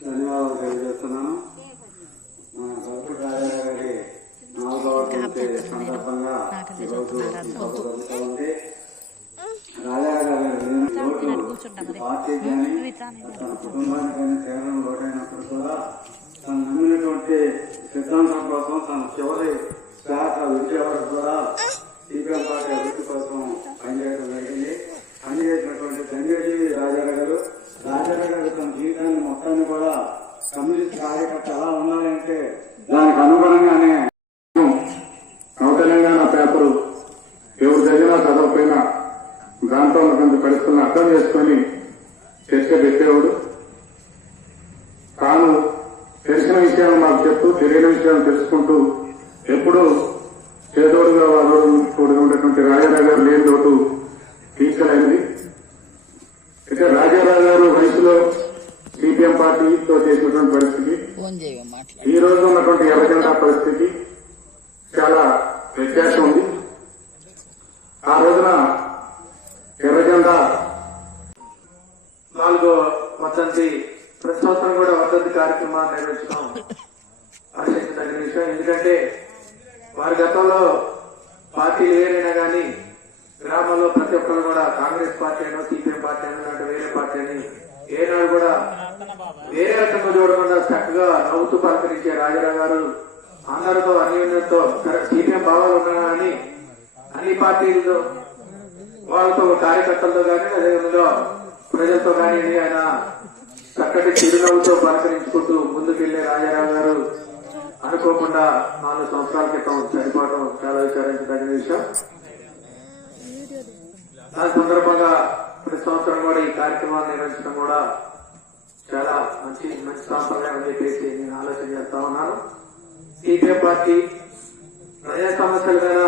ధన్యవాదాలు తెలియజేస్తున్నాను. సందర్భంగా ఈరోజు జరుగుతుంది. పార్టీ కానీ తన కుటుంబానికి కానీ కేవలం లోటైనప్పుడు కూడా తను నమ్మినటువంటి సిద్ధాంతం కోసం తన చివరి శ్వాస విద్య వరకు కూడా సిపిఎం పార్టీ అభివృద్ధి కోసం పనిచేయడం జరిగింది. పనిచేసినటువంటి ధన్యజీవి రాజారావు గారు తన జీవితాన్ని మొత్తాన్ని కూడా కమ్యూనిస్ట్ కార్యకర్త ఎలా ఉన్నారంటే దానికి అనుగుణంగానే తెలంగాణ పేపరు ఎవరు చదివినా చదవకపోయినా దాంట్లో ఉన్నటువంటి పరిస్థితులను అర్థం చేసుకుని చర్చ పెట్టేవాడు. తాను తెలిసిన విషయాలు మాకు చెప్తూ తెలియని విషయాలు తెలుసుకుంటూ ఎప్పుడూ చేదోడుగా వాడు ఉన్నటువంటి రాజారావు గారు లేని లోటు తీర్చలేనిది. అయితే రాజారావు గారు వయసులో సిపిఎం పార్టీతో చేసినటువంటి పరిస్థితి, ఈ రోజు ఉన్నటువంటి ఎర్రజెండా పరిస్థితి చాలా వ్యత్యాసం ఉంది. ఆ రోజున ఎర్రజెండా 4వ వర్ధంతి ప్రతి సంవత్సరం కూడా వర్ధంతి కార్యక్రమాన్ని నిర్వహించడం ఆశించదగిన విషయం. ఎందుకంటే వారి గతంలో పార్టీలు ఏదైనా కానీ గ్రామాల్లో ప్రతి ఒక్కరు కూడా కాంగ్రెస్ పార్టీ అయినా సిపిఎం పార్టీ అయినా లేదంటే వేరే పార్టీ అని ఏనాడు కూడా వేరే రకంగా చూడకుండా చక్కగా నవ్వుతూ పలకరించే రాజారావు గారు అందరితో అన్యోన్యంతో సిపిఎం భావాలు ఉన్నా కానీ అన్ని పార్టీలతో వాళ్ళతో కార్యకర్తలతో కానీ అదేవిధంగా ప్రజలతో కానీ ఆయన చక్కటి చిరునవ్వుతో పలకరించుకుంటూ ముందుకెళ్లే రాజారావు గారు అనుకోకుండా 4 సంవత్సరాల క్రితం చనిపోవడం చాలా విచారించదగిన విషయం. దాని సందర్భంగా ప్రతి సంవత్సరం కూడా ఈ కార్యక్రమాన్ని నిర్వహించడం కూడా చాలా మంచి సాంప్రదాయం అని చెప్పేసి నేను ఆలోచన చేస్తా ఉన్నాను. సిపిఎం పార్టీ ప్రజా సమస్యల మీద